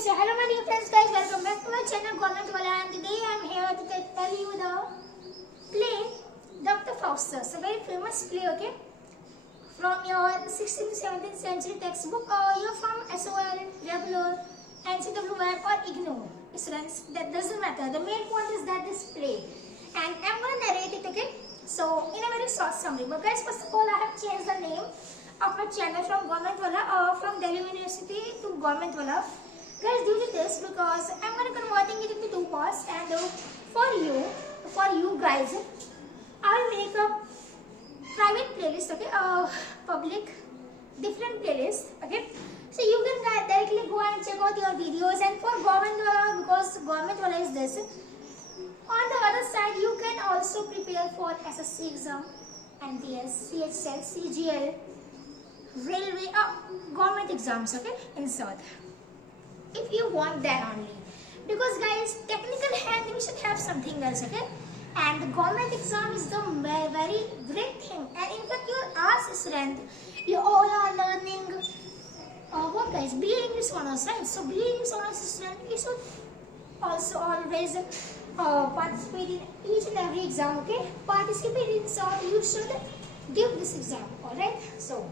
so hello my dear friends guys, welcome back to my channel Government Wala, and today I am here to tell you the play Dr. Faustus, a very famous play, okay, from your 16th to 17th century textbook, or you're from SOL, regular, NCW Web or IGNOU. Students, that doesn't matter. The main point is that this play, and I'm going to narrate it, okay, so in a very short summary. But guys, first of all, I have changed the name of my channel from Government Wala, from Delhi University to Government Wala. Guys, due to this, because I'm going to converting it into 2 parts, and for you guys, I'll make a private playlist, okay, public, different playlist, okay. So you can directly go and check out your videos, and for Government Wala, because Government Wala is this. On the other side, you can also prepare for SSC exam, NTS, CHL, CGL, railway, government exams, okay, in short. If you want that only, because guys, technical hand we should have something else, okay, and the government exam is the very great thing, and in fact your arts strength, you all are learning what guys, BA English honors, right? So BA English honors student, you should also always participate in each and every exam, okay, participate in, so you should give this exam, alright. So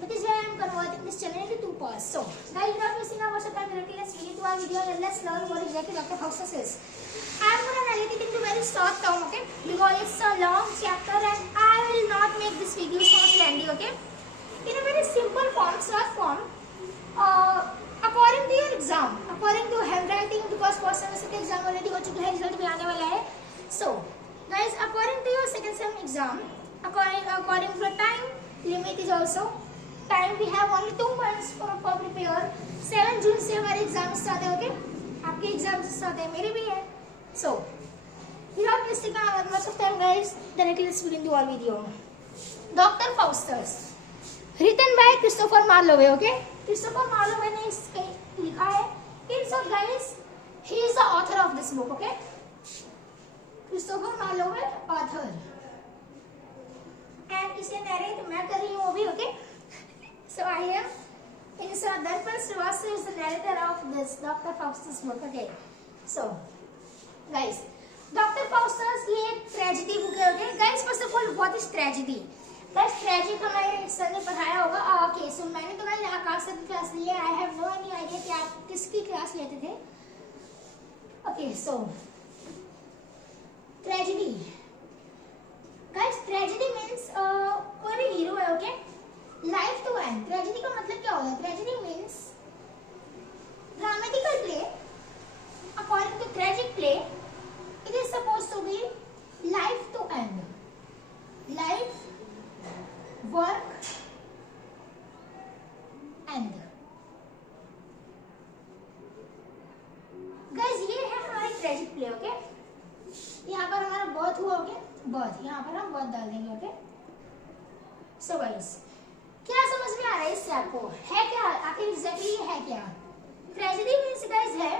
that is why I am converting this channel into 2 parts. So guys, without wasting our time, directly let's get into our video and let's learn what exactly Dr. Faustus is. I am going to narrate it into very short term, okay, because it's a long chapter and I will not make this video so much lengthy, okay. In a very simple form, short form, according to your exam, according to handwriting, because first semester के exam already हो चुका है, result भी आने वाला है. So guys, according to your second sem exam, according to the time limit is also time, we have only 2 months for prepare. 7 June से हमारे एग्जाम स्टार्ट है, ओके, आपके एग्जाम स्टार्ट है, मेरे भी है. So without wasting much of time guys, directly let's begin to our video. Dr. Faustus, written by Christopher Marlowe, okay. Christopher Marlowe ने इसके लिखा है. In short guys, he is the author of this book, okay. Christopher Marlowe, author, and इसे narrate मैं कर रही हूँ अभी, okay. So I am Darpan Srivastava is the narrator of this Dr. Faustus book, okay. So guys, Dr. Faustus ये tragedy book है, okay. Guys, first of all, what is tragedy? Guys, tragedy हमारे sir ने पढ़ाया होगा. Okay, so मैंने तो भाई आकाश sir की क्लास ली है. I have no any idea कि आप किसकी क्लास लेते थे. Okay, so tragedy. Guys, tragedy means कोई हीरो है, okay. Life to end. Tragedy का मतलब क्या होता है? Tragedy means dramatical play. According to tragic play, it is suppose to be life to end, life, work, end. Guys, ये है हमारी ट्रेजिक प्ले, ओके. यहाँ पर हमारा बर्थ हुआ, ओके, बर्थ, यहाँ पर हम बर्थ डाल देंगे, ओके. सो गाइस, क्या समझ में आ रहा है इससे आपको? है क्या आखिर एग्जैक्टली ये है क्या? ट्रेजेडी मींस गाइस है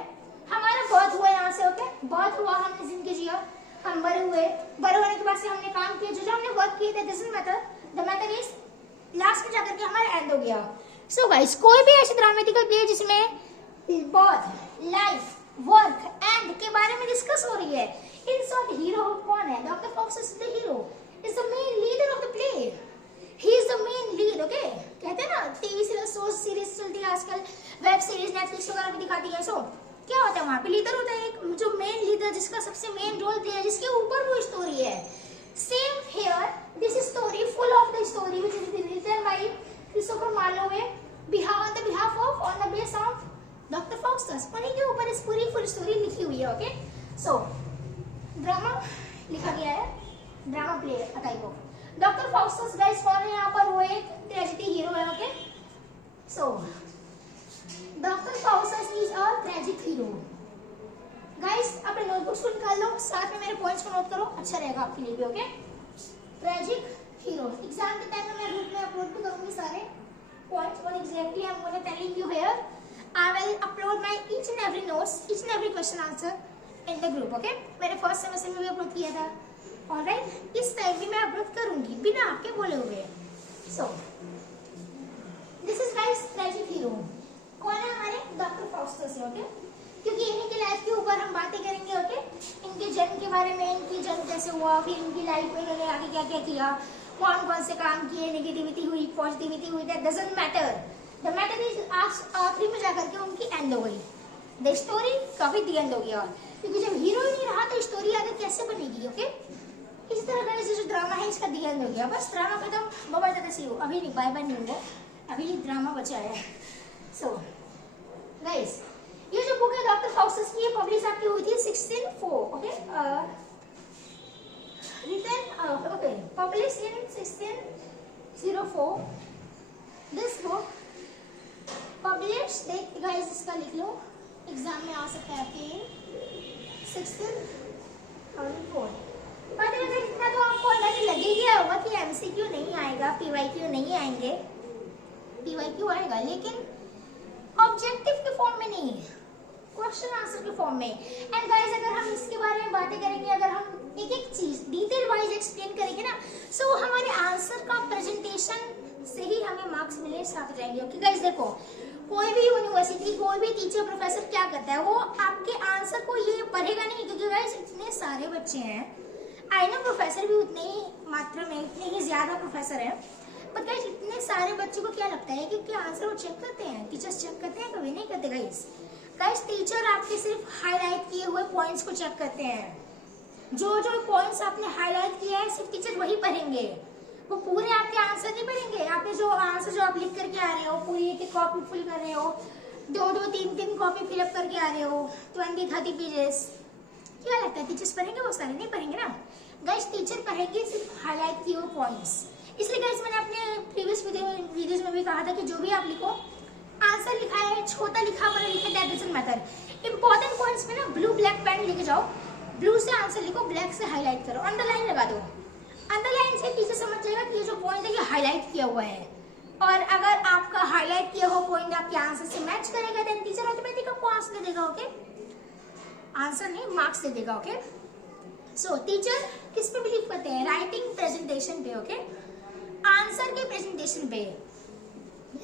हमारा बर्थ हुआ यहाँ से, ओके, बर्थ हुआ, हमने जिंदगी जिया, हम बड़े हुए, बड़े होने के बाद से हमने काम किया, जो हमने वर्क किए थे, doesn't matter, the matter is last में जाकर के हमारा एंड हो गया. सो गाइस, कोई भी ऐसी ड्रामेटिकल प्ले जिसमें बर्थ, लाइफ, वर्क, एंड के बारे में डिस्कस हो रही है. इन शॉर्ट, हीरो कौन है? Doctor Faustus is the hero, is the main leader of the play. He is the main lead, okay. कहते हैं ना, टीवी सीरीज चलती है आजकल, वेब सीरीज नेटफ्लिक्स वगैरह भी दिखाती है. सो क्या होता है वहाँ पे? लीडर होता है एक, जो मेन लीडर, जिसका सबसे मेन रोल प्ले है, जिसके ऊपर वो स्टोरी है. Same here, this story, full of the story which is written by Christopher Marlowe on the behalf of, on the base of Doctor Faustus. उन्हीं के ऊपर इस पूरी फुल स्टोरी लिखी हुई है, ओके. सो ड्रामा लिखा गया है, drama play type of. Doctor Faustus guys कौन है यहाँ पर? वो एक ट्रेजेडी हीरो है, okay. So Doctor Faustus is a tragic hero. Guys, अपने नोटबुक्स को निकाल लो, साथ में मेरे पॉइंट्स को नोट करो, अच्छा रहेगा आपके लिए भी, ओके. Tragic hero. एग्जाम के टाइम में मैं ग्रुप में अपलोड भी करूंगी सारे पॉइंट्स, और exactly I am gonna telling you here. I will upload my each and every notes, each and every question answer in the group, okay. मैंने first semester में भी अपलोड किया था, ऑलराइट. इस टाइम भी मैं अपलोड करूंगी बिना आपके बोले हुए. So this is guys tragic hero. कौन है हमारे? डॉक्टर फाउस्टस है, के ऊपर हम बातें करेंगे। ओके, इनके जन्म के बारे में, इनकी जन्म कैसे हुआ, फिर इनकी लाइफ में इन्होंने आगे क्या क्या किया, कौन कौन से काम किए, नेगेटिविटी हुई, पॉजिटिविटी हुई, that doesn't matter. The matter is आखिरी में जाकर के उनकी एंड हो गई, द स्टोरी कभी दी एंड हो गया। क्योंकि जब हीरो ही नहीं रहा तो स्टोरी आगे कैसे बनेगी। ओके, इस तरह का जो ड्रामा है इसका दी एंड हो गया, बस ड्रामा खत्म। Bye bye, see you. अभी नहीं, बाय बाय नहीं हुआ, अभी ड्रामा बचा है। सो गाइस, ये जो बुक है डॉक्टर फाउस्टस की, ये पब्लिश आपकी हुई थी 1604। Okay, written okay publish in 1604। This book publish, देख गाइस इसका लिख लो, एग्जाम में आ सकता है आपके 1604। पर इतना तो आपको अंदाजा लग ही गया होगा कि एमसीक्यू नहीं आएगा, पीवाईक्यू नहीं आएंगे। पीवाईक्यू आएगा लेकिन ऑब्जेक्टिव के फॉर्म में नहीं, क्वेश्चन आंसर के फॉर्म में। एंड गाइस, अगर हम इसके बारे में बातें करेंगे, अगर हम एक एक चीज डिटेल वाइज एक्सप्लेन करेंगे ना, सो हमारे आंसर का प्रेजेंटेशन से ही हमें मार्क्स मिलने स्टार्ट हो जाएंगे। ओके गाइस, देखो कोई भी यूनिवर्सिटी, कोई भी टीचर प्रोफेसर क्या करता है, वो आपके आंसर को ये पढ़ेगा नहीं, क्योंकि गाइस इतने सारे बच्चे हैं। आई नो प्रोफेसर भी उतने ही मात्रा में, इतने ही ज्यादा प्रोफेसर है, पर गाइस इतने सारे बच्चों को क्या लगता है कि क्या आंसर वो चेक करते हैं? टीचर्स चेक करते हैं? कभी नहीं करते गाइस। टीचर आपके सिर्फ हाईलाइट किए हुए पॉइंट्स को चेक करते हैं। जो जो पॉइंट्स आपने हाईलाइट किया है सिर्फ टीचर वही पढ़ेंगे, वो पूरे आपके आंसर नहीं पढ़ेंगे। आपने जो आंसर जो आप लिख करके आ रहे हो, पूरी एक कॉपी फुल कर रहे हो, दो दो तीन तीन कॉपी फिलअप करके आ रहे हो, 20-30 पेजेस, क्या लगता है टीचर्स पढ़ेंगे? वो सारे नहीं पढ़ेंगे ना गाइस। टीचर पढ़ेंगे सिर्फ हाईलाइट किए हुए पॉइंट्स। इसलिए गाइस मैंने अपने प्रीवियस वीडियोस में भी कहा था कि जो भी आप लिखो, आंसर लिखा है, छोटा लिखा, बड़ा लिखा, that doesn't matter. Important points में ना ब्लू ब्लैक पेन लेके जाओ, ब्लू से आंसर लिखो, ब्लैक से हाईलाइट करो, अंडरलाइन लगा दो। अंडरलाइन से टीचर समझ जाएगा कि ये जो पॉइंट है ये हाईलाइट किया हुआ है। और अगर आपका हाईलाइट किया हुआ पॉइंट आपके आंसर से मैच करेगा, देन टीचर ऑटोमेटिक आपको आंसर दे देगा। ओके, आंसर नहीं मार्क्स दे देगा। ओके, सो टीचर किस पे बिलीव करते हैं? राइटिंग प्रेजेंटेशन पे। ओके, आंसर के प्रेजेंटेशन पे।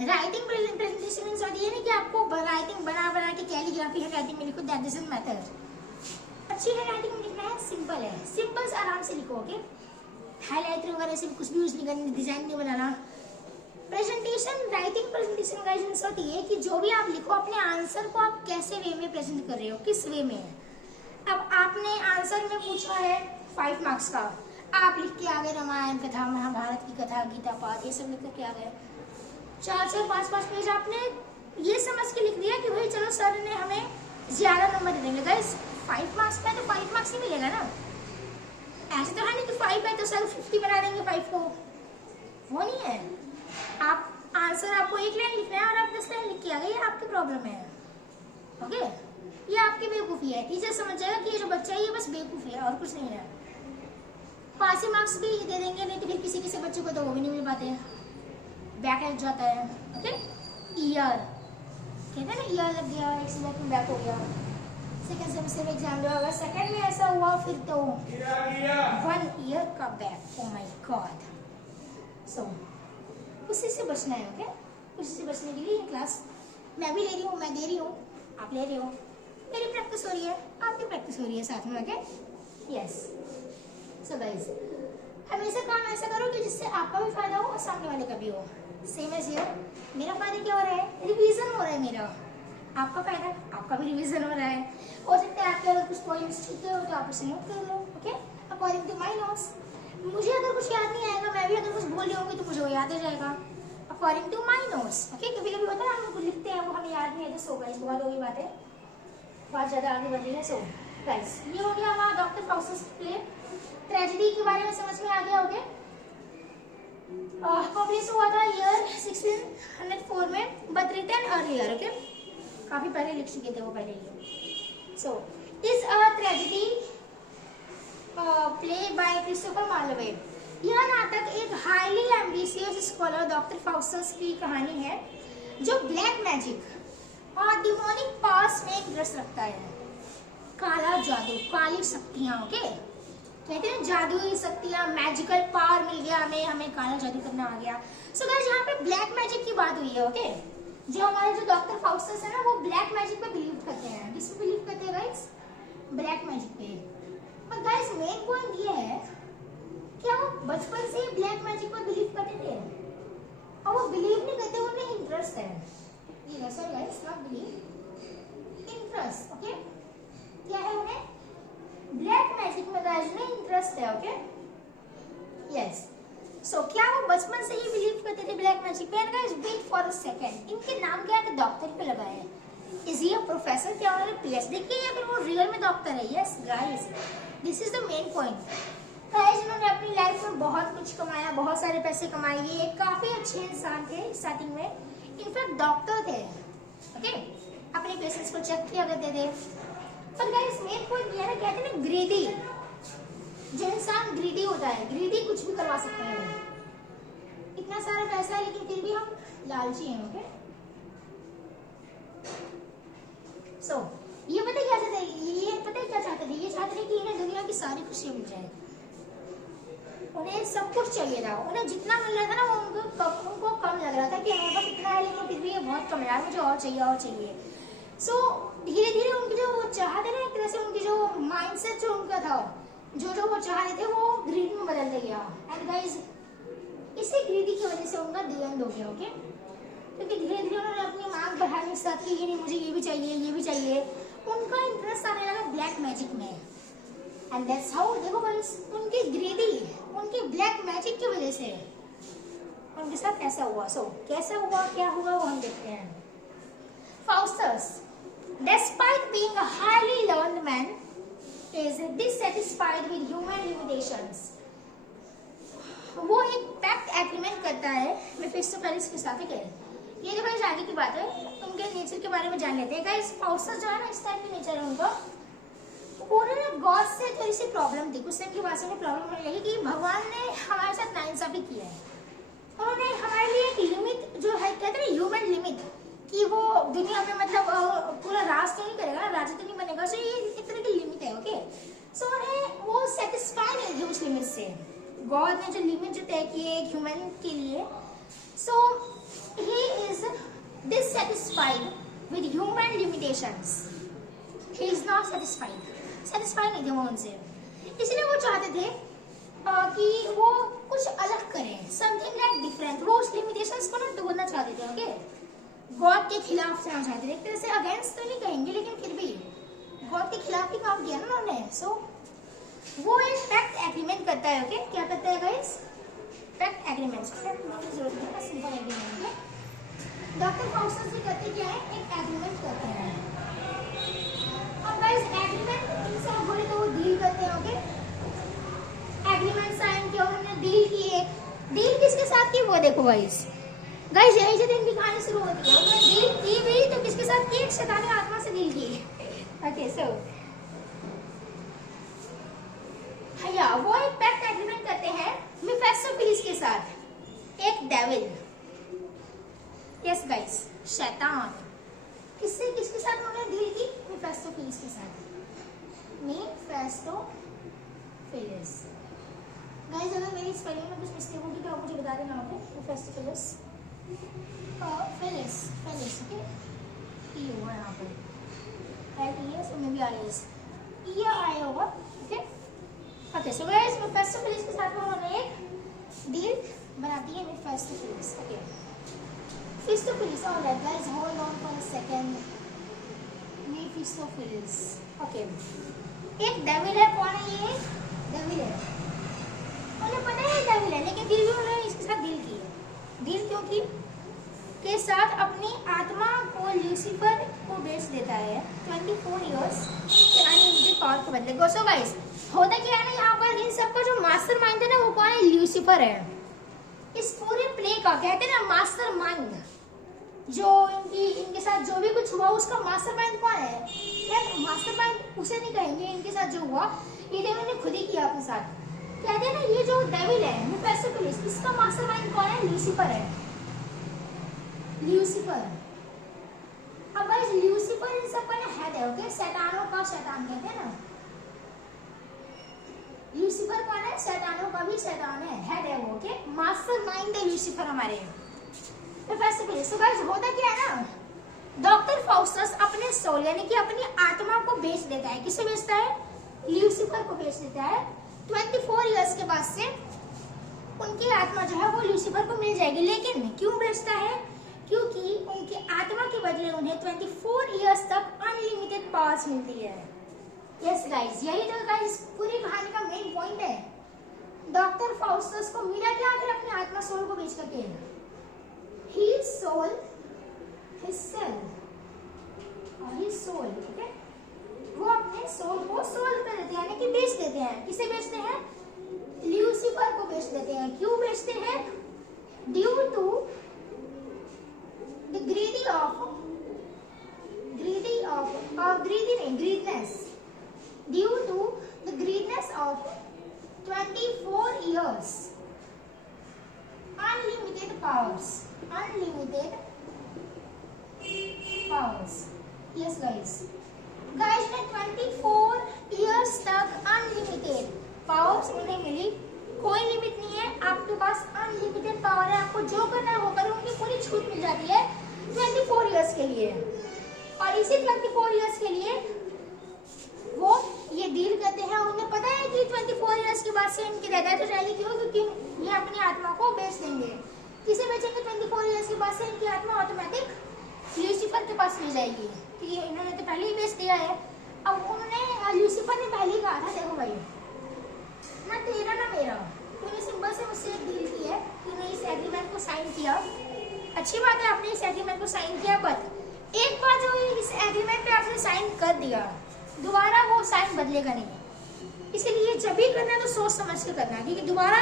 राइटिंग प्रेजेंटेशन मींस ये नहीं कि आपको राइटिंग बना के कैलीग्राफी है राइटिंग में लिखो, दैट डजंट मैटर। अच्छी है राइटिंग में लिखना है, सिंपल है, सिंपल से आराम से लिखो। ओके, हाईलाइटर वगैरह से कुछ भी यूज नहीं करना, डिजाइन नहीं बनाना। प्रेजेंटेशन, राइटिंग प्रेजेंटेशन गाइस होती है कि जो भी आप लिखो, अपने आंसर को आप कैसे वे में प्रेजेंट कर रहे हो, किस वे में। अब आपने आंसर में पूछा है 5 मार्क्स का, आप लिख के आ गए रामायण कथा, महाभारत की कथा, गीता पाठ, ये सब लिख करके आ गए, 4-4, 5-5 पेज आपने ये समझ के लिख दिया कि भाई चलो सर ने हमें ज्यादा नंबर दे देंगे। गाइस 5 मार्क्स का तो 5 मार्क्स ही मिलेगा ना, ऐसे तो है नहीं कि 5 है तो सर 50 बना देंगे 5 को, वो नहीं है। आप आंसर आपको 1 लाइन लिखना है और आप 10 लाइन लिख के आ गए, ये आपकी प्रॉब्लम है। ओके, ये आपकी बेवकूफ़ी है। टीचर समझ जाएगा कि ये जो बच्चा है ये बस बेवकूफ़ी है और कुछ नहीं है। पास ही मार्क्स भी दे देंगे, नहीं तो फिर किसी किसी बच्चे को तो वो भी नहीं मिल पाते हैं, बैक लग जाता है। ओके, ईयर कहते हैं ना, ईयर लग गया, एक सब्जेक्ट में बैक हो गया, सेकंड सेमेस्टर में एग्जाम दो, अगर सेकंड में ऐसा हुआ फिर तो 1 ईयर का back. Oh my God. So उसी से बचना है। ओके, उसी से बचने के लिए ये क्लास मैं भी ले रही हूँ, मैं दे रही हूँ, आप ले रहे हो, मेरी प्रैक्टिस हो रही है, आपकी प्रैक्टिस हो रही है साथ में। Okay, yes. सो गाइस, हमेशा काम ऐसा करो कि जिससे आपका भी फायदा हो और सामने वाले का भी हो। सेम एज हियर, मेरा फायदा क्या हो रहा है? रिवीजन हो रहा है मेरा, आपका फायदा, आपका भी रिवीजन हो रहा है। हो सकता है आपके अगर कुछ पॉइंट्स छूटे हो तो आप उसे नोट कर लो। Okay, according to my notes. मुझे अगर कुछ याद नहीं आएगा, मैं भी अगर कुछ बोल रही होंगी तो मुझे वो याद हो जाएगा according to my notes. Okay, कभी कभी होता है हम कुछ लिखते हैं वो हमें याद नहीं है, तो सो गाइस बहुत होगी बातें, बहुत ज़्यादा आगे बढ़ रही है। सो गाइस, ये हो गया हमारा डॉक्टर फाउस्टस प्ले, ट्रेजेडी के बारे में समझ में आ गया। ओके, पब्लिश हुआ था ईयर 1604 में, बट रिटन अर्लियर। ओके, काफी पहले लिख चुके थे वो पहले ही। So is a tragedy play by Christopher Marlowe. यह नाटक एक highly ambitious scholar Doctor Faustus की कहानी है जो ब्लैक मैजिक और डिमोनिक पास में इंटरेस्ट रखता है। काला जादू, काली शक्तियां। ओके, कहते हैं जादुई शक्तियां, मैजिकल पावर मिल गया हमें काला जादू करना आ गया। सो गाइस, यहाँ पे ब्लैक मैजिक की बात हुई है। ओके, जो हमारे जो डॉक्टर फाउस्टस है ना, वो ब्लैक मैजिक पे बिलीव करते हैं। किस पे बिलीव करते हैं गाइस? गाइस? ब्लैक मैजिक पे। पर गाइस मेन पॉइंट ये है, क्या वो बचपन से ब्लैक मैजिक पर बिलीव करते थे? और वो बिलीव नहीं करते, उन्हें इंटरेस्ट है। ये sorry guys, not believe, interest. Okay, क्या है उन्हें? ब्लैक मैजिक में गाइस उन्हें इंटरेस्ट है। Okay, yes. सो क्या वो बचपन से ही बिलीव करते थे ब्लैक मैजिक पे? Guys wait for a second, इनके नाम क्या है? डॉक्टर पे लगाए हैं। Is he a professor? क्या उन्होंने पीएचडी की है या फिर वो रियल में डॉक्टर है? Yes guys, this is the main point. Guys उन्होंने अपनी लाइफ में बहुत कुछ कमाया, बहुत सारे पैसे कमाए, ये काफी अच्छे इंसान थे स्टार्टिंग में, इनफैक्ट डॉक्टर थे। ओके, अपने पेशेंट्स को चेक किया करते थे। पर गाइस मेन पॉइंट ये है ना, कहते हैं ना ग्रीडी, जो इंसान ग्रीडी होता है, ग्रीडी कुछ भी करवा सकता है। इतना सारा पैसा है लेकिन फिर भी हम लालची हैं। ओके, सो ये पता क्या चाहते थे? ये पता क्या चाहते थे? ये चाहते थे कि इन्हें दुनिया की सारी खुशियां मिल जाए। उन्हें सब कुछ चाहिए था, उन्हें जितना मिल रहा था ना वो उनको कम लग रहा था कि हमारे पास इतना है लेकिन फिर भी ये बहुत कम है, मुझे और चाहिए और चाहिए। सो धीरे धीरे उनकी जो वो चाहते ना, एक तरह से उनकी जो माइंडसेट जो उनका था, जो वो चाह रहे थे वो ग्रीड में बदल गया। एंड गाइस इसी ग्रीडी की वजह से उनका द एंड हो गया। ओके, क्योंकि धीरे धीरे उन्होंने अपनी मांग बढ़ाने के साथ कि ये नहीं मुझे ये भी चाहिए, ये भी चाहिए, उनका इंटरेस्ट आने लगा ब्लैक मैजिक में। एंड दैट्स हाउ, देखो गाइस, उनकी ग्रीडी, उनकी ब्लैक मैजिक की वजह से उनके साथ ऐसा हुआ। सो कैसा हुआ, क्या हुआ, वो हम देखते हैं। फाउस्टस, despite being a highly learned man, is dissatisfied with human limitations. वो एक पैक्ट एग्रीमेंट करता है मेफिस्टोफेलिस के साथ। ठीक है, ये जो गाइस आगे की बात है, उनके नेचर के बारे में जान लेते हैं। गाइस फाउस्टस जो है ना, इस टाइप की नेचर है उनका। उन्होंने गॉड से थोड़ी सी प्रॉब्लम थी, कुछ टाइम की बात से उन्हें प्रॉब्लम होने लगी कि भगवान ने हमारे साथ नाइंसाफी किया है। उन्होंने हमारे लिए एक लिमिट जो है, कहते हैं ह्यूमन लिमिट, कि वो दुनिया में मतलब पूरा राज तो नहीं करेगा, राज्य तो नहीं बनेगा, सो ये एक तरह की लिमिट है। ओके, सो उन्हें वो सेटिस्फाई नहीं थे उस लिमिट से। गॉड ने जो लिमिट जो तय की है ह्यूमन के लिए, so he is dissatisfied with human limitations. He is not satisfied नहीं थे वो उनसे, इसलिए वो चाहते थे कि वो कुछ अलग करें, समथिंग लाइक डिफरेंट। वो उस लिमिटेशंस को ना तोड़ना चाहते थे। ओके, गॉड के खिलाफ चलना चाहते थे, एक तरह से अगेंस्ट तो नहीं कहेंगे लेकिन फिर भी गॉड के खिलाफ ही काम किया ना उन्होंने। सो वो एक पैक्ट एग्रीमेंट करता है। ओके, क्या करता है गाइस? Pact agreement. जरूरत नहीं है, सिंपल एग्रीमेंट है। डॉक्टर फाउस्टस जी करते क्या है? एक एग्रीमेंट करते हैं। अब गाइस एग्रीमेंट इनसे आप बोले तो वो डील करते हैं। ओके, एग्रीमेंट साइन किया उन्होंने, डील की। एक डील किसके साथ की वो देखो गाइस। गाइस यही से इनकी कहानी शुरू होती है। उन्होंने डील की भी तो किसके साथ की? एक शैतानी आत्मा से डील की। ओके, सो भैया वो एक पैक्ट एग्रीमेंट करते हैं मेफिस्टोफेलिस के साथ, एक डेविल। यस गाइस, शैतान। किसके साथ उन्होंने डील की? मेफिस्टोफेलिस के साथ। मेफिस्टोफेलिस। गाइस अगर मेरी स्पेलिंग में कुछ मिस्टेक होगी तो आप मुझे बता देना। ओके, मेफिस्टोफेलिस, फेलिस, ओके, ई होगा यहाँ पर, एल-ई-एस में भी आई-एस, ई आई होगा। Okay, okay, so guys Mephistopheles के साथ उन्होंने एक डील बनाती है Mephistopheles. Okay, Mephistopheles, alright guys, hold on for a second. Mephistopheles, okay, एक डेविल है। कौन है ये? डेविल है, उन्हें पता है डेविल है, लेकिन फिर भी उन्होंने इसके साथ डील की है। डील क्यों की? के साथ अपनी आत्मा को ल्यूसीफर को बेच देता है 24 इयर्स के अनलिमिटेड पावर के बदले। सो गाइस होता क्या है ना, यहाँ पर इन सबका जो मास्टरमाइंड है ना वो कौन है? ल्यूसीफर है। इस पूरे प्ले का कहते हैं ना मास्टरमाइंड, जो इनके साथ जो भी कुछ हुआ उसका मास्टरमाइंड कौन है? यार मास्टरमाइंड उसे नहीं कहेंगे, इनके साथ जो हुआ ये तो इन्होंने खुद ही किया अपने साथ। कहते हैं ना ये जो डेविल है मेफिस्टोफेलिस, इसका मास्टरमाइंड कौन है? ल्यूसीफर है, ल्यूसीफर। अब गाइस ल्यूसीफर इन सब का ना हेड है। ओके, शैतानों का शैतान कहते हैं ना, ल्यूसीफर कौन है? शैतानों का भी शैतान है, हेड है वो। ओके, मास्टरमाइंड है ल्यूसीफर हमारे मेफिस्टोफेलिस। तो गाइस होता क्या है ना, डॉक्टर फाउस्टस अपने सोल यानी कि अपनी आत्मा को बेच देता है। किसे बेचता है? ल्यूसीफर को बेच देता है। 24 इयर्स के बाद से उनकी आत्मा जो है वो ल्यूसीफर को मिल जाएगी। लेकिन क्यों बेचता है? क्योंकि उनकी आत्मा के बदले उन्हें 24 इयर्स तक अनलिमिटेड पावर्स मिलती है। यस गाइस, यही तो गाइस पूरी कहानी का मेन पॉइंट है। डॉक्टर फाउस्टस को मिला क्या आखिर अपनी आत्मा सोल को बेच करके? ही सोल his soul, okay? वो अपने सोल को सोल कर देते हैं यानी कि बेच देते हैं। किसे बेचते हैं? ल्यूसीफर को बेच देते हैं। क्यों बेचते हैं? Due to the greediness of 24 years unlimited powers. Yes guys, ने 24 इयर्स तक अनलिमिटेड पावर्स उन्हें मिली। कोई लिमिट नहीं है, आपके पास अनलिमिटेड पावर है। आपको जो करना है वो करो, उनकी पूरी छूट मिल जाती है 24 इयर्स के लिए। और इसी 24 इयर्स के लिए वो ये डील करते हैं। उन्हें पता है कि 24 इयर्स के बाद से इनकी डेथ हो जाएगी। क्यों? क्योंकि ये अपनी आत्मा को बेच देंगे। किसे बेचेंगे? 24 इयर्स के बाद से इनकी आत्मा ऑटोमेटिक ल्यूसीफर के पास मिल जाएगी। क्योंकि इन्होंने तो पहले ही बेच दिया है। अब उन्होंने ल्यूसीफर ने पहले ही कहा था, देखो भाई ना तेरा ना मेरा, तूने सिंबल से मुझसे डील की है, तूने इस एग्रीमेंट को साइन किया, अच्छी बात है आपने इस एग्रीमेंट को साइन किया, बट एक बार जो इस एग्रीमेंट पे आपने साइन कर दिया दोबारा वो साइन बदलेगा नहीं। इसलिए जब भी करना है तो सोच समझ के करना है, क्योंकि दोबारा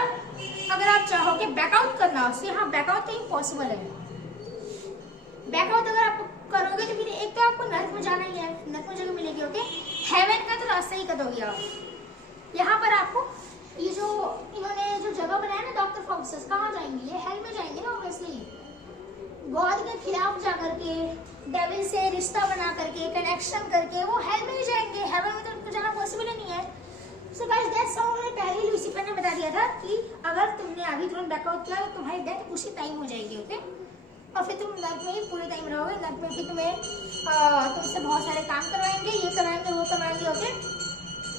अगर आप चाहोगे बैकआउट करना उससे, हाँ बैकआउट तो इम्पॉसिबल है। बैकआउट अगर आप करोगे तो फिर एक तो आपको नर्क में जाना ही है, नर्क में जगह मिलेगी, ओके। हेवन का तो रास्ता ही कटोगे आप। यहाँ पर आपको ये जो इन्होंने जो जगह बनाया ना डॉक्टर फाउस्टस, कहाँ जाएंगे? ये हेल में जाएंगे ना ऑब्वियसली। गॉड के खिलाफ जा करके, डेविल से रिश्ता बना करके, कनेक्शन करके वो हेल में ही जाएंगे। हेवन में तो उनको जाना पॉसिबल ही नहीं है। सो गाइस दैट्स हाउ उन्होंने पहले ही लूसीफर ने बता दिया था कि अगर तुमने अभी तुरंत बैकआउट किया तो तुम्हारी डेथ उसी टाइम हो जाएगी, ओके। और फिर तुम नर्क में ही पूरे टाइम रहोगे। नर्क में फिर तुम्हें तुमसे बहुत सारे काम करवाएंगे, ये करवाएंगे वो करवाएंगे, ओके।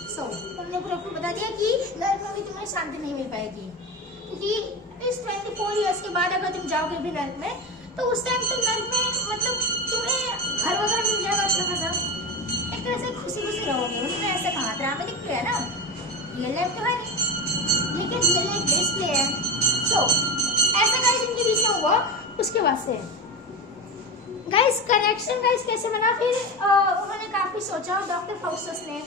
सो उन्होंने पूरा बता दिया कि नर्क में भी तुम्हें शांति नहीं मिल पाएगी, क्योंकि इस 24 इयर्स के बाद अगर तुम जाओगे भी नर्क में तो उस टाइम तुम नर्क में मतलब तुम्हें घर वगैरह मिल जाएगा अच्छा खासा, एक तरह से खुशी खुशी रहोगे। उन्होंने ऐसा कहा, ड्रामेटिक प्ले है ना, रियल लाइफ तो है नहीं, लेकिन रियल लाइफ बेस्ड प्ले है। सो ऐसा गाइस इनके बीच में हुआ। उसके बाद से गाइस कनेक्शन गाइस कैसे बना? फिर उन्होंने काफी सोचा डॉक्टर फाउस्टस ने,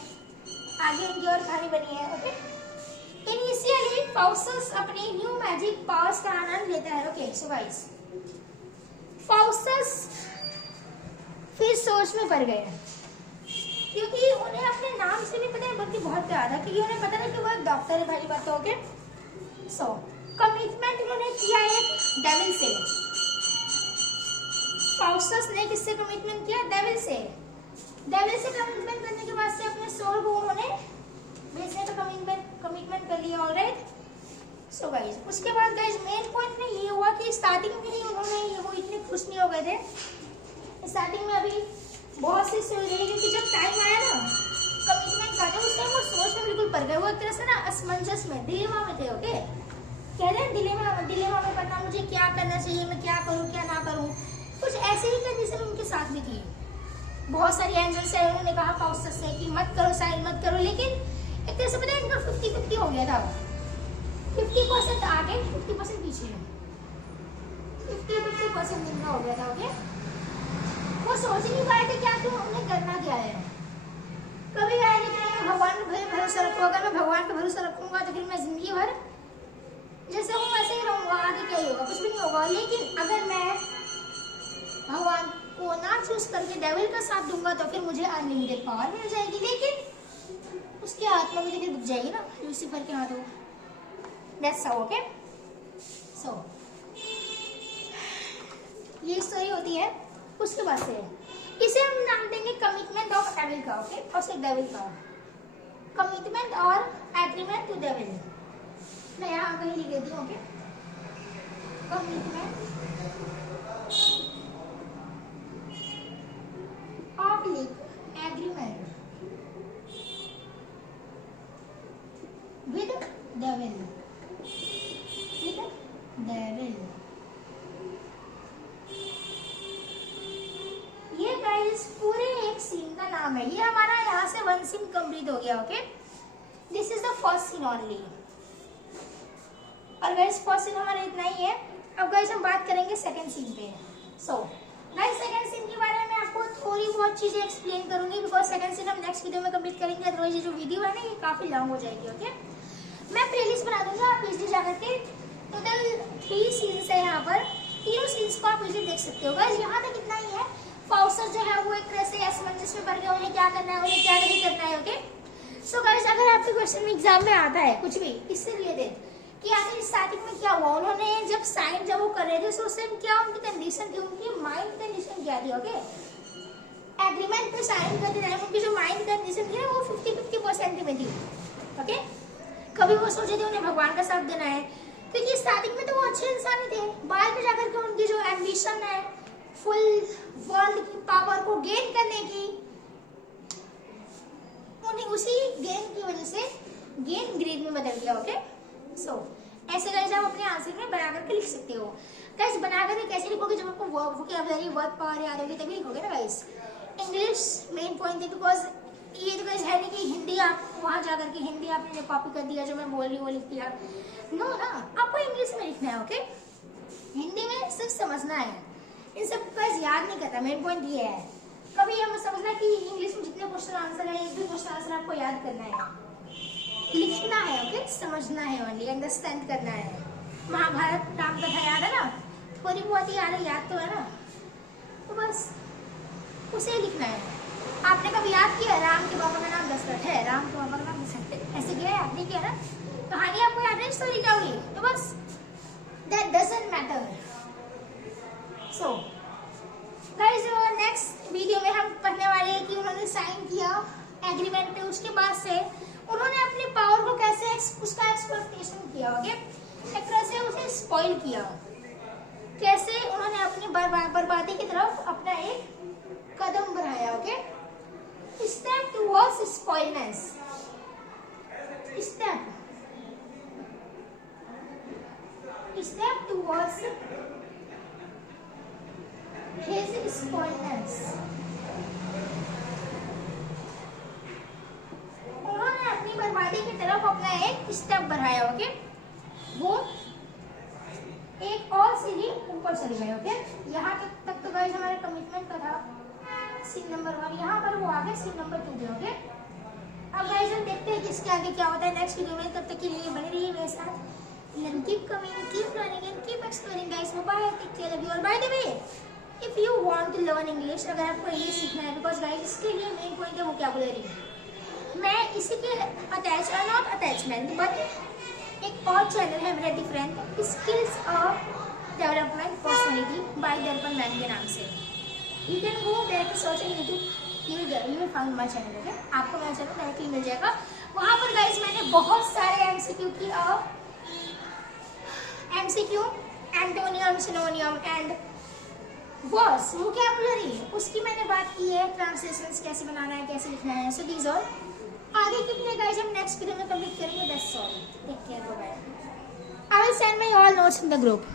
आगे इनकी और कहानी बनी है, ओके। इनिशियली फाउस्टस अपनी न्यू मैजिक पावर्स का आनंद लेता है, ओके। सो गाइस फाउस्टस फिर सोच में पड़ गए, क्योंकि उन्हें अपने नाम से भी पता है बल्कि बहुत प्यार था, क्योंकि उन्हें पता था कि वो एक डॉक्टर है, पहली बात तो, ओके। सो कमिटमेंट उन्होंने किया एक डेविल से। फाउस्टस ने किससे कमिटमेंट किया? डेविल से। डेविल से कमिटमेंट करने के बाद से अपने सोल को उन्होंने बेचने का कमिटमेंट कर लिया, ऑलराइट। सो गाइस उसके बाद गाइस मेन पॉइंट में ये हुआ कि स्टार्टिंग में ही उन्होंने वो इतने खुश नहीं हो गए थे। स्टार्टिंग में अभी बहुत सी सोच रही, क्योंकि जब टाइम आया ना कमिटमेंट का, तो उस टाइम वो सोच में बिल्कुल पड़ गए। वो एक तरह से ना असमंजस में, डिलेमा में थे, ओके। कह रहे हैं डिलेमा में पता मुझे क्या करना चाहिए, मैं क्या करूं क्या ना करूं। कुछ ऐसे ही कंडीशन उनके साथ भी थी। बहुत सारी एंजल्स है, उन्होंने कहा फाउस्टस से कि मत करो साइन मत करो, लेकिन एक तरह से पता है इनका 50-50 हो गया था। 50% आगे 50% पीछे, 50% इनका हो गया था, ओके। वो सोच ही नहीं पाए थे क्या क्यों उन्हें करना क्या है। कभी आए नहीं कि भगवान पे भरोसा रखो, अगर मैं भगवान पे भरोसा रखूंगा तो फिर मैं जिंदगी भर जैसे हूँ वैसे ही रहूंगा, आगे क्या ही होगा, कुछ भी नहीं होगा। लेकिन अगर मैं भगवान को ना चूज करके डेविल का साथ दूंगा तो फिर मुझे अनलिमिटेड पावर मिल जाएगी, लेकिन उसकी आत्मा भी तो फिर बुझ जाएगी ना लूसीफर के हाथों। That's how, okay. सो ये स्टोरी होती है। उसके बाद से इसे हम नाम देंगे कमिटमेंट ऑफ डेविल का, ओके। और सिर्फ डेविल का कमिटमेंट और एग्रीमेंट टू डेविल, मैं यहाँ कहीं लिख देती हूँ, okay. Commitment public agreement with devil, ये गाइस पूरे एक सीन का नाम है। ये हमारा यहाँ से वन सीन कंप्लीट हो गया। Okay, this is the first seen only. और गाइस फर्स्ट सीन हमारा इतना ही है। अब गाइस हम बात करेंगे सेकंड सीन पे। सो गाइस सेकंड सीन के बारे में मैं आपको थोड़ी बहुत चीजें एक्सप्लेन करूंगी, बिकॉज सेकंड सीन हम नेक्स्ट वीडियो में कंप्लीट करेंगे, अदरवाइज ये जो वीडियो है ना ये काफी लॉन्ग हो जाएगी। ओके, मैं प्लेलिस्ट बना दूंगा, आप प्लीज जाकर के टोटल 3 सीन्स है यहाँ पर, तीनों सीन्स को आप मुझे देख सकते हो। गाइस यहाँ तक इतना ही है। फाउस्टर जो है वो एक तरह से असमंजस में पड़ गया, उन्हें क्या करना है उन्हें क्या नहीं करना है। ओके, सो गाइस अगर आपके क्वेश्चन में एग्जाम में आता है कुछ भी इससे रिलेटेड कि आखिर स्टार्टिंग में क्या हुआ, उन्होंने जब वो कर रहे थे सो सेम क्या उनकी कंडीशन थी, उनकी माइंड कंडीशन क्या थी। ओके, एग्रीमेंट पे साइन करते टाइम उनकी जो माइंड कंडीशन थी वो 50-50% में थी। ओके, कभी वो सोचे थे उन्हें भगवान का साथ देना है, क्योंकि स्टार्टिंग में तो वो अच्छे इंसान ही थे, बाद में जाकर के उनकी जो एम्बिशन है फुल वर्ल्ड की पावर को गेन करने की, उन्हें उसी गेन की वजह से गेन ग्रेड में बदल गया। ओके, सो ऐसे गाइस आप अपने आंसर में बना करके लिख सकते हो। गाइस बना करके कैसे लिखोगे, जब आपको वोकैबुलरी वर्ड पावर याद होगी तभी लिखोगे ना गाइस। इंग्लिश मेन पॉइंट है, बिकॉज ये तो गाइस है नहीं कि हिंदी आप वहां जाकर के हिंदी आपने कॉपी कर दिया, जो मैं बोल रही हूँ वो लिख दिया। नो ना, आपको इंग्लिश में लिखना है। ओके, हिंदी में सिर्फ समझना है, इन सब गाइस याद नहीं करना। मेन पॉइंट ये है, कभी हम समझना कि इंग्लिश में जितने क्वेश्चन आंसर है एक भी क्वेश्चन आंसर आपको याद करना है, लिखना है। ओके, समझना है, ओनली अंडरस्टैंड करना है। महाभारत राम कथा याद है ना, थोड़ी बहुत ही याद तो है ना, तो बस उसे लिखना है। आपने कभी याद किया राम के पापा का नाम दशरथ है, राम के पापा का नाम दशरथ है, ऐसे किया याद नहीं किया ना, कहानी आपको याद है, स्टोरी क्या हुई, तो बस that doesn't matter. So guys next video में हम पढ़ने वाले हैं कि उन्होंने साइन किया एग्रीमेंट पे, उसके बाद से उन्होंने अपनी पावर को कैसे उसका एक्सप्लॉइटेशन किया। ओके, एक तरह से उसे स्पॉइल किया, कैसे उन्होंने अपनी बर्बादी की तरफ अपना एक कदम बढ़ाया। Okay, step towards spoilness, step towards his spoilness. उन्होंने अपनी बर्बादी की तरफ अपना एक स्टेप बढ़ाया। ओके, वो एक और सीढ़ी ऊपर चले गए। ओके, यहाँ तक तो गाइस हमारे कमिटमेंट का था सीन नंबर 1, यहाँ पर वो आगे सीन नंबर 2 पे। ओके, अब गाइस हम देखते हैं कि इसके आगे क्या होता है नेक्स्ट वीडियो में। तब तक के लिए बने रहिए मेरे साथ। Keep coming, keep learning and keep exploring guys. Bye, take care of you. और by the way, if you want to learn English, अगर आपको इंग्लिश सीखना है, बिकॉज गाइस इसके लिए मेन पॉइंट है वोकैबुलरी। मैं इसी के नॉट अटैचमेंट बट एक और चैनल है मेरा different, skills of development personality by Darpan ma'am के नाम से। You can go direct search in YouTube, you will find my channel. Okay, आपको मेरा चैनल डायरेक्टली मिल जाएगा। वहाँ पर गाइस मैंने बहुत सारे एमसीक्यू की MCQ, antonym, सिनोनियम and words, vocabulary, उसकी मैंने बात की है। ट्रांसलेशंस कैसे बनाना है, कैसे लिखना है। सो दीज ऑल आगे कितने गाइस हम नेक्स्ट वीडियो में कंप्लीट करेंगे। That's all, take care, bye. I will send my all notes in the group.